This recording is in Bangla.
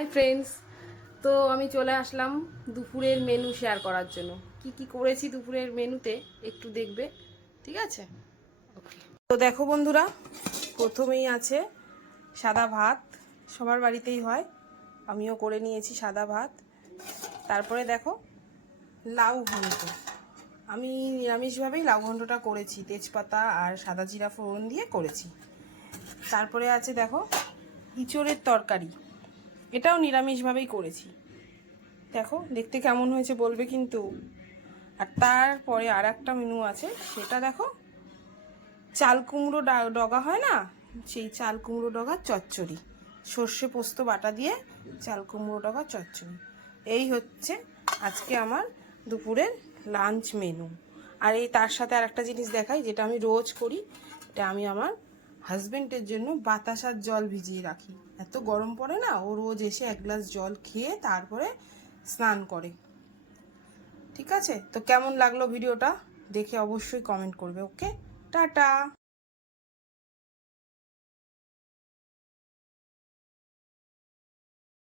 হাই ফ্রেন্ডস, তো আমি চলে আসলাম দুপুরের মেনু শেয়ার করার জন্য। কি কি করেছি দুপুরের মেনুতে একটু দেখবে, ঠিক আছে? ওকে, তো দেখো বন্ধুরা, প্রথমেই আছে সাদা ভাত। সবার বাড়িতেই হয়, আমিও করে নিয়েছি সাদা ভাত। তারপরে দেখো লাউ ঘন্ট। আমি নিরামিষভাবেই লাউ ঘন্টটা করেছি, তেজপাতা আর সাদা জিরা ফোড়ন দিয়ে করেছি। তারপরে আছে দেখো ইঁচড়ের তরকারি, এটাও নিরামিষভাবেই করেছি। দেখো দেখতে কেমন হয়েছে বলবে কিন্তু। আর তারপরে আর একটা মেনু আছে, সেটা দেখো চাল কুমড়ো ডগা হয় না, সেই চাল কুমড়ো ডগা চচ্চড়ি, সর্ষে পোস্ত বাটা দিয়ে চাল কুমড়ো ডগা চচ্চড়ি। এই হচ্ছে আজকে আমার দুপুরের লাঞ্চ মেনু। আর এই তার সাথে আর একটা জিনিস দেখাই, যেটা আমি রোজ করি। এটা আমি আমার হাজবেন্ডের জন্য বাতাসার জল ভিজিয়ে রাখি। এত গরম পড়ে না, ও রোজ এসে এক গ্লাস জল খেয়ে তারপরে স্নান করে। ঠিক আছে, তো কেমন লাগলো ভিডিওটা দেখে অবশ্যই কমেন্ট করবে। ওকে, টাটা।